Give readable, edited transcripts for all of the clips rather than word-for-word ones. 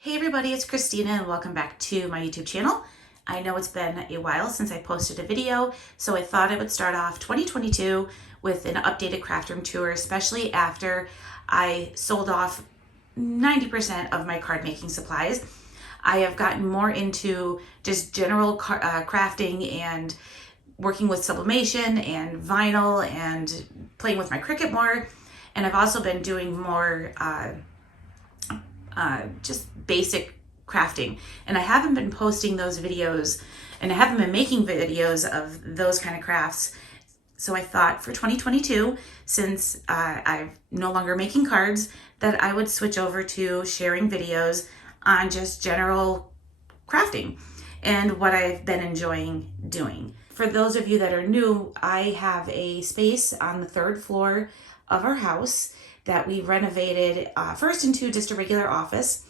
Hey everybody, it's Christina and welcome back to my YouTube channel. I know it's been a while since I posted a video, so I thought I would start off 2022 with an updated craft room tour, especially after I sold off 90% of my card making supplies. I have gotten more into just general crafting and working with sublimation and vinyl and playing with my Cricut more. And I've also been doing more just basic crafting. And I haven't been posting those videos and I haven't been making videos of those kind of crafts. So I thought for 2022, since I'm no longer making cards, that I would switch over to sharing videos on just general crafting and what I've been enjoying doing. For those of you that are new, I have a space on the third floor of our house that we renovated first into just a regular office,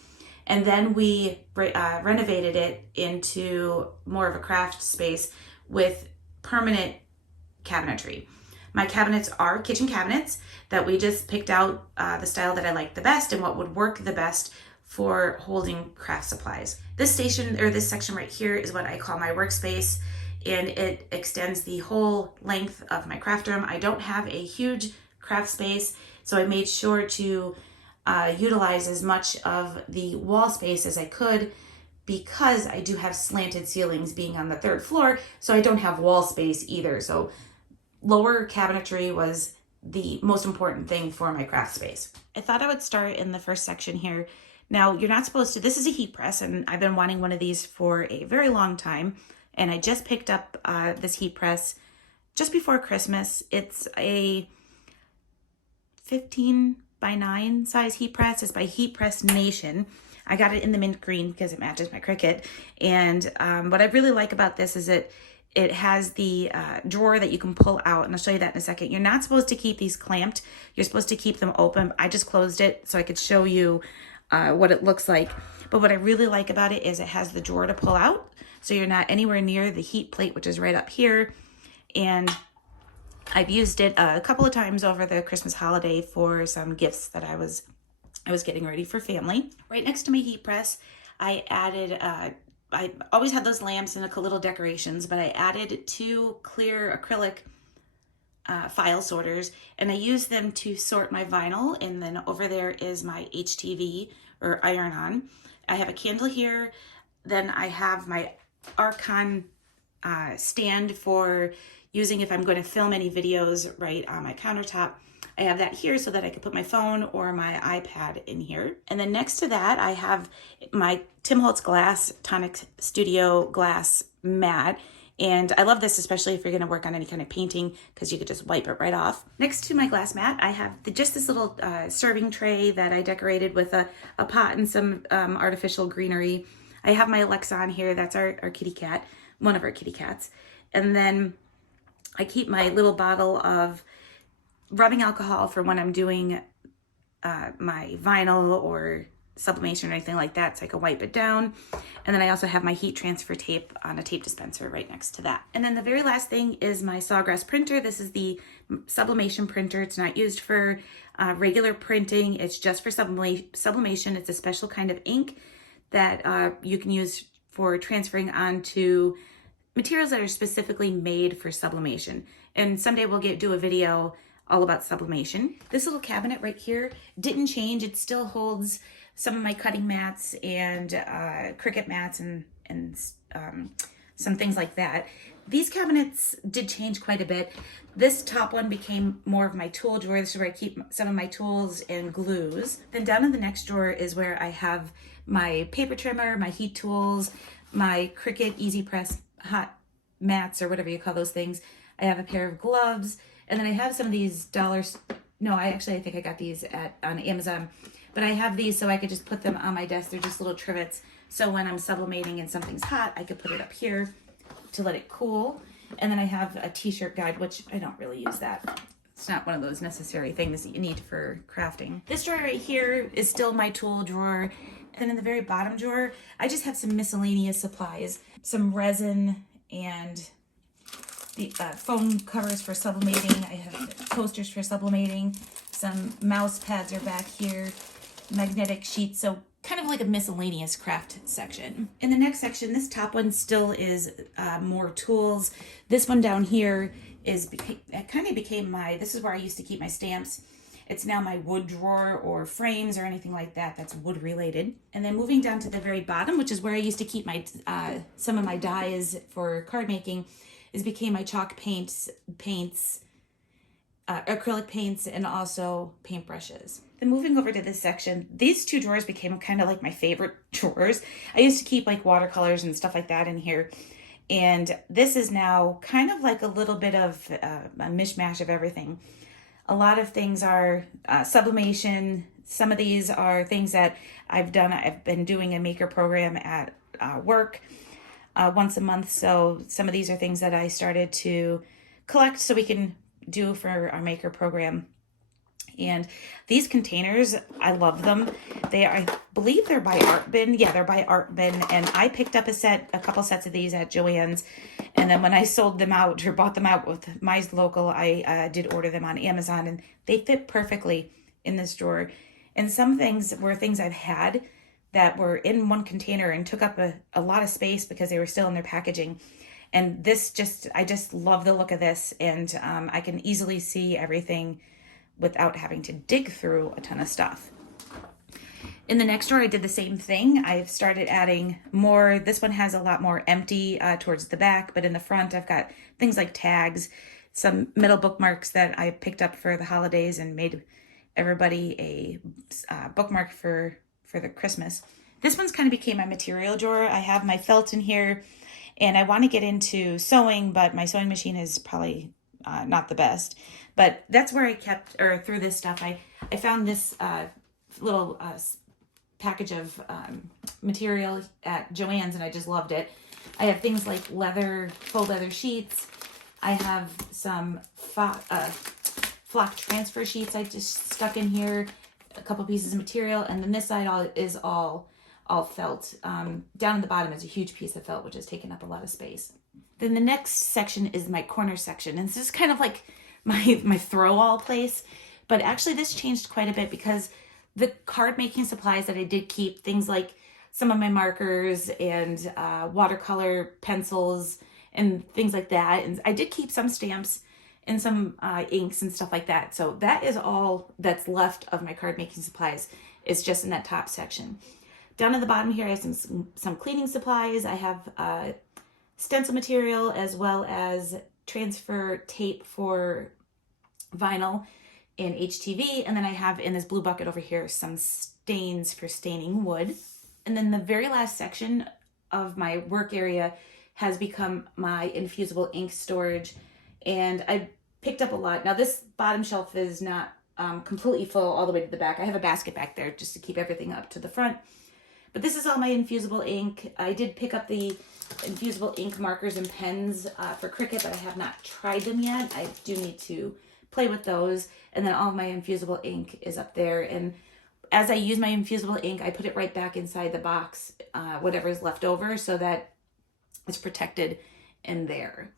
and then we renovated it into more of a craft space with permanent cabinetry. My cabinets are kitchen cabinets that we just picked out the style that I like the best and what would work the best for holding craft supplies. This station, or this section right here, is what I call my workspace, and it extends the whole length of my craft room. I don't have a huge craft space, so I made sure to utilize as much of the wall space as I could, because I do have slanted ceilings being on the third floor, so I don't have wall space either. So lower cabinetry was the most important thing for my craft space. I thought I would start in the first section here. Now, you're not supposed to, this is a heat press, and I've been wanting one of these for a very long time, and I just picked up this heat press just before Christmas. It's a 15 by 9 size heat press. It's by Heat Press Nation. I got it in the mint green because it matches my Cricut. And what I really like about this is it has the drawer that you can pull out, and I'll show you that in a second. You're not supposed to keep these clamped. You're supposed to keep them open. I just closed it so I could show you what it looks like. But what I really like about it is it has the drawer to pull out, so you're not anywhere near the heat plate, which is right up here. And I've used it a couple of times over the Christmas holiday for some gifts that I was getting ready for family. Right next to my heat press, I added, I always had those lamps and a little decorations, but I added 2 clear acrylic file sorters, and I use them to sort my vinyl. And then over there is my HTV, or iron-on. I have a candle here. Then I have my Archon stand for using if I'm going to film any videos right on my countertop. I have that here so that I could put my phone or my iPad in here. And then next to that, I have my Tim Holtz Glass Tonic Studio Glass mat. And I love this, especially if you're going to work on any kind of painting, because you could just wipe it right off. Next to my glass mat, I have just this little serving tray that I decorated with a pot and some artificial greenery. I have my Alexa on here. That's our kitty cat, one of our kitty cats. And then I keep my little bottle of rubbing alcohol for when I'm doing my vinyl or sublimation or anything like that, so I can wipe it down. And then I also have my heat transfer tape on a tape dispenser right next to that. And then the very last thing is my Sawgrass printer. This is the sublimation printer. It's not used for regular printing. It's just for sublimation. It's a special kind of ink that you can use for transferring onto materials that are specifically made for sublimation. And someday we'll do a video all about sublimation. This little cabinet right here didn't change. It still holds some of my cutting mats and Cricut mats and some things like that. These cabinets did change quite a bit. This top one became more of my tool drawer. This is where I keep some of my tools and glues. Then down in the next drawer is where I have my paper trimmer, my heat tools, my Cricut Easy Press hot mats, or whatever you call those things. I have a pair of gloves, and then I have some of these I think I got these on Amazon, but I have these so I could just put them on my desk. They're just little trivets, so when I'm sublimating and something's hot, I could put it up here to let it cool. And then I have a t-shirt guide, which I don't really use that. It's not one of those necessary things that you need for crafting. This drawer right here is still my tool drawer. And then in the very bottom drawer, I just have some miscellaneous supplies, some resin and the foam covers for sublimating. I have coasters for sublimating. Some mouse pads are back here, magnetic sheets. So kind of of like a miscellaneous craft section. In the next section, this top one still is more tools. This one down here it kind of became this is where I used to keep my stamps. It's now my wood drawer or frames or anything like that that's wood related. And then moving down to the very bottom, which is where I used to keep my some of my dyes for card making, became my chalk paints, acrylic paints, and also paintbrushes. Then moving over to this section, these two drawers became kind of like my favorite drawers. I used to keep like watercolors and stuff like that in here. And this is now kind of like a little bit of a mishmash of everything. A lot of things are sublimation. Some of these are things that I've done. I've been doing a maker program at work once a month. So some of these are things that I started to collect so we can do for our maker program. And these containers, I love them. I believe they're by Art Bin. Yeah, they're by Art Bin. And I picked up a couple sets of these at Joann's. And then when I sold them out or bought them out with my local, I did order them on Amazon, and they fit perfectly in this drawer. And some things were things I've had that were in one container and took up a lot of space because they were still in their packaging. And I just love the look of this. And I can easily see everything without having to dig through a ton of stuff. In the next drawer, I did the same thing. I've started adding more. This one has a lot more empty towards the back, but in the front, I've got things like tags, some metal bookmarks that I picked up for the holidays and made everybody a bookmark for the Christmas. This one's kind of became my material drawer. I have my felt in here, and I want to get into sewing, but my sewing machine is probably not the best. But that's where I through this stuff, I found this little package of material at Joann's, and I just loved it. I have things like faux leather sheets. I have some flock transfer sheets I just stuck in here, a couple pieces of material, and then this side is all felt. Down in the bottom is a huge piece of felt, which has taken up a lot of space. Then the next section is my corner section, and this is kind of like my throw-all place, but actually this changed quite a bit because the card making supplies that I did keep, things like some of my markers and watercolor pencils and things like that, and I did keep some stamps and some inks and stuff like that. So that is all that's left of my card making supplies, is just in that top section. Down at the bottom here, I have some cleaning supplies. I have stencil material as well as transfer tape for vinyl and HTV. And then I have in this blue bucket over here some stains for staining wood. And then the very last section of my work area has become my infusible ink storage. And I picked up a lot. Now this bottom shelf is not completely full all the way to the back. I have a basket back there just to keep everything up to the front. But this is all my infusible ink. I did pick up the infusible ink markers and pens for Cricut, but I have not tried them yet. I do need to play with those. And then all of my infusible ink is up there. And as I use my infusible ink, I put it right back inside the box, whatever is left over, so that it's protected in there.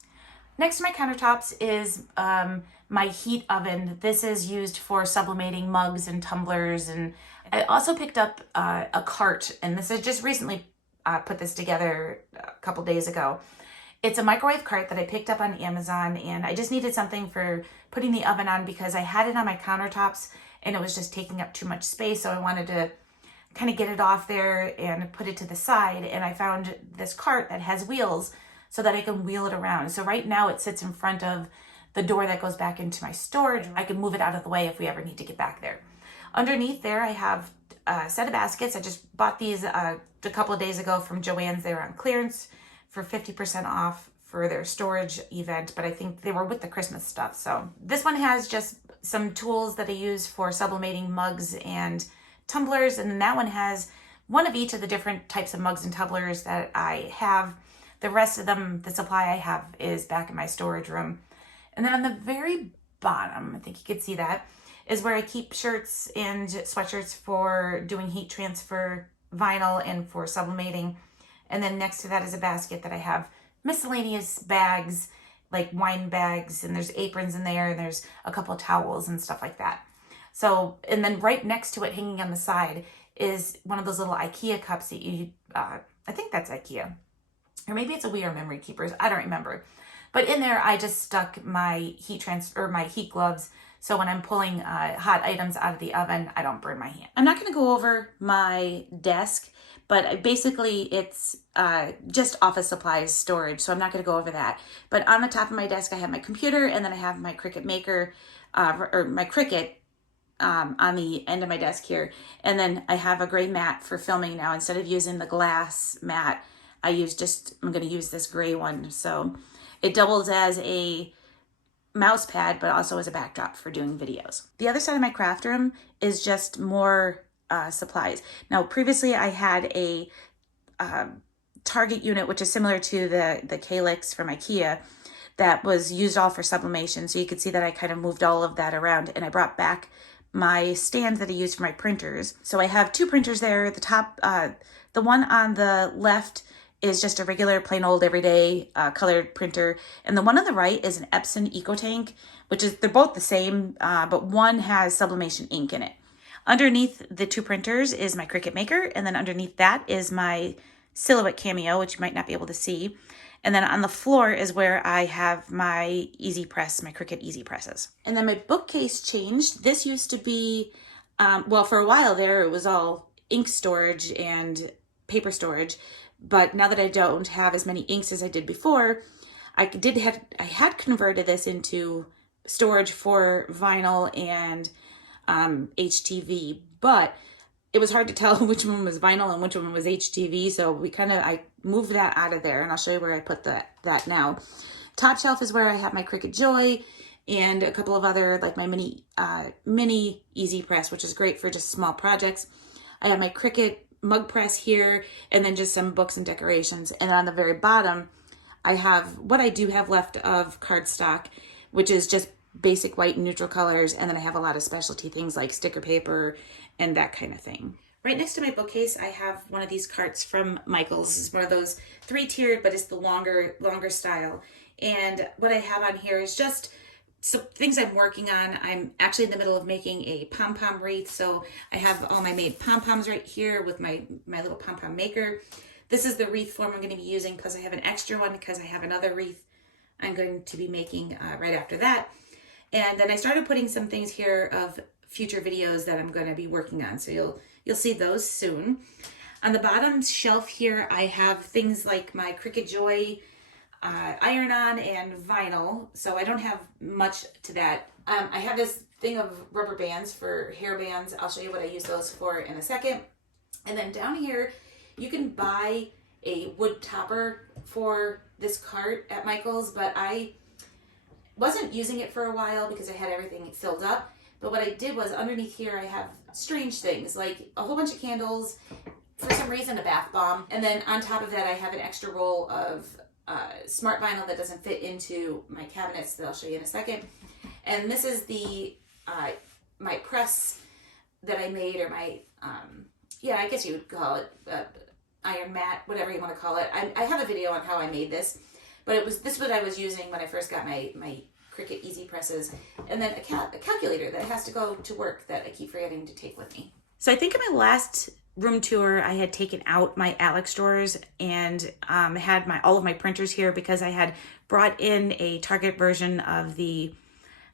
Next to my countertops is my heat oven. This is used for sublimating mugs and tumblers. And I also picked up a cart, and this is just recently put this together a couple days ago. It's a microwave cart that I picked up on Amazon, and I just needed something for putting the oven on because I had it on my countertops and it was just taking up too much space. So I wanted to kind of get it off there and put it to the side. And I found this cart that has wheels so that I can wheel it around. So right now it sits in front of the door that goes back into my storage. I can move it out of the way if we ever need to get back there. Underneath there, I have a set of baskets. I just bought these a couple of days ago from Joann's. They were on clearance for 50% off for their storage event, but I think they were with the Christmas stuff. So this one has just some tools that I use for sublimating mugs and tumblers, and then that one has one of each of the different types of mugs and tumblers that I have. The rest of them, the supply I have, is back in my storage room. And then on the very bottom, I think you could see that, is where I keep shirts and sweatshirts for doing heat transfer, vinyl, and for sublimating. And then next to that is a basket that I have miscellaneous bags, like wine bags, and there's aprons in there, and there's a couple of towels and stuff like that. So, and then right next to it, hanging on the side, is one of those little IKEA cups that you, I think that's IKEA. Or maybe it's a We Are Memory Keepers. I don't remember. But in there, I just stuck my my heat gloves. So when I'm pulling hot items out of the oven, I don't burn my hand. I'm not going to go over my desk, but basically it's just office supplies storage. So I'm not going to go over that. But on the top of my desk, I have my computer, and then I have my Cricut Maker, or my Cricut on the end of my desk here. And then I have a gray mat for filming now. Instead of using the glass mat, I'm going to use this gray one. So it doubles as a mouse pad, but also as a backdrop for doing videos. The other side of my craft room is just more supplies. Now, previously I had a Target unit, which is similar to the Calyx from IKEA, that was used all for sublimation. So you could see that I kind of moved all of that around, and I brought back my stand that I use for my printers. So I have two printers there. The top, the one on the left is just a regular plain old everyday colored printer. And the one on the right is an Epson EcoTank, which is, they're both the same, but one has sublimation ink in it. Underneath the two printers is my Cricut Maker, and then underneath that is my Silhouette Cameo, which you might not be able to see. And then on the floor is where I have my Easy Press, my Cricut Easy Presses. And then my bookcase changed. This used to be, well, for a while there, it was all ink storage and paper storage. But now that I don't have as many inks as I did before, I had converted this into storage for vinyl and HTV, but it was hard to tell which one was vinyl and which one was HTV, so I moved that out of there, and I'll show you where I put that now. Top shelf is where I have my Cricut Joy and a couple of other, like my mini Easy Press, which is great for just small projects. I have my Cricut mug press here, and then just some books and decorations. And on the very bottom, I have what I do have left of cardstock, which is just basic white and neutral colors. And then I have a lot of specialty things like sticker paper and that kind of thing. Right next to my bookcase, I have one of these carts from Michaels. It's one of those 3-tiered, but it's the longer style. And what I have on here is just some things I'm working on. I'm actually in the middle of making a pom-pom wreath. So I have all my made pom-poms right here with my little pom-pom maker. This is the wreath form I'm going to be using, plus I have an extra one because I have another wreath I'm going to be making right after that. And then I started putting some things here of future videos that I'm going to be working on. So you'll see those soon. On the bottom shelf here, I have things like my Cricut Joy iron-on and vinyl, so I don't have much to that. I have this thing of rubber bands for hair bands. I'll show you what I use those for in a second. And then down here, you can buy a wood topper for this cart at Michael's, but I wasn't using it for a while because I had everything filled up. But what I did was underneath here, I have strange things like a whole bunch of candles, for some reason a bath bomb, and then on top of that, I have an extra roll of smart vinyl that doesn't fit into my cabinets that I'll show you in a second. And this is the my press that I made, or my yeah, I guess you would call it iron mat, whatever you want to call it. I have a video on how I made this, but this what I was using when I first got my Cricut Easy Presses, and then a calculator that has to go to work that I keep forgetting to take with me. So I think in my last room tour, I had taken out my Alex drawers and had all of my printers here because I had brought in a Target version of the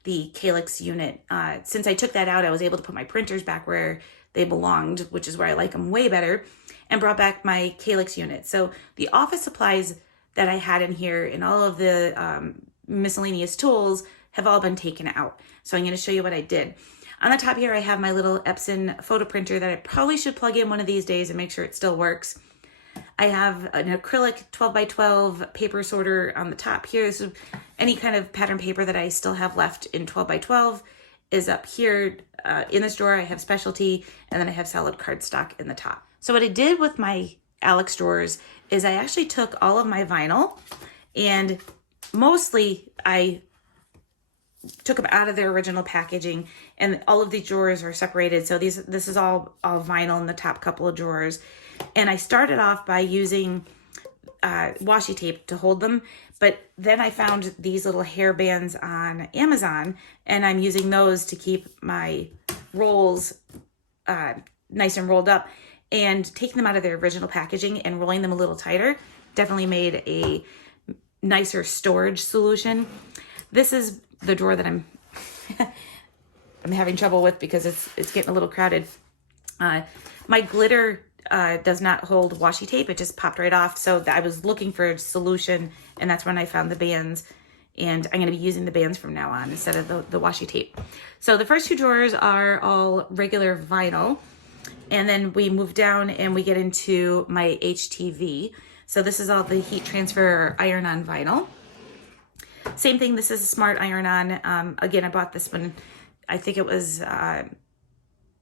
Calyx unit. Since I took that out, I was able to put my printers back where they belonged, which is where I like them way better, and brought back my Calyx unit. So the office supplies that I had in here and all of the miscellaneous tools have all been taken out. So I'm going to show you what I did. On the top here, I have my little Epson photo printer that I probably should plug in one of these days and make sure it still works. I have an acrylic 12x12 paper sorter on the top here. So any kind of pattern paper that I still have left in 12x12 is up here. In this drawer, I have specialty, and then I have solid cardstock in the top. So what I did with my Alex drawers is I actually took all of my vinyl, and mostly I took them out of their original packaging, and all of these drawers are separated. So this is all vinyl in the top couple of drawers. And I started off by using washi tape to hold them, but then I found these little hair bands on Amazon, and I'm using those to keep my rolls nice and rolled up, and taking them out of their original packaging and rolling them a little tighter definitely made a nicer storage solution. This is the drawer that I'm I'm having trouble with because it's getting a little crowded. My glitter does not hold washi tape. It just popped right off. So I was looking for a solution, and that's when I found the bands. And I'm going to be using the bands from now on instead of the washi tape. So the first two drawers are all regular vinyl. And then we move down and we get into my HTV. So this is all the heat transfer or iron-on vinyl. Same thing, this is a smart iron-on. Again, I bought this one, I think it was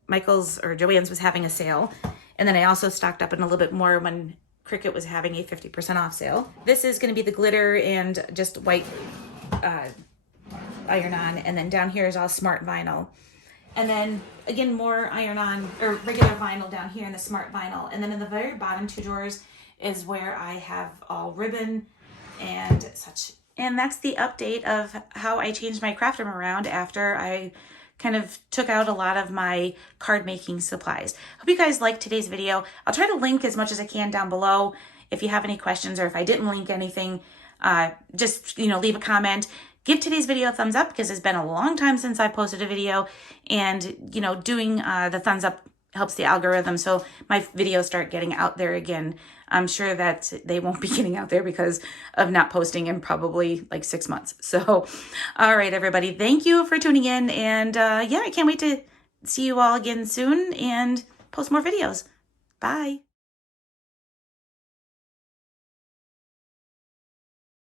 Michael's or Joann's was having a sale. And then I also stocked up on a little bit more when Cricut was having a 50% off sale. This is going to be the glitter and just white iron-on. And then down here is all smart vinyl. And then again, more iron-on or regular vinyl down here in the smart vinyl. And then in the very bottom two drawers is where I have all ribbon and such. And that's the update of how I changed my craft room around after I kind of took out a lot of my card making supplies. Hope you guys liked today's video. I'll try to link as much as I can down below. If you have any questions or if I didn't link anything, just, leave a comment. Give today's video a thumbs up because it's been a long time since I posted a video, and, doing the thumbs up helps the algorithm so my videos start getting out there again. I'm sure that they won't be getting out there because of not posting in probably like 6 months. So, all right, everybody, thank you for tuning in. And yeah, I can't wait to see you all again soon and post more videos. Bye.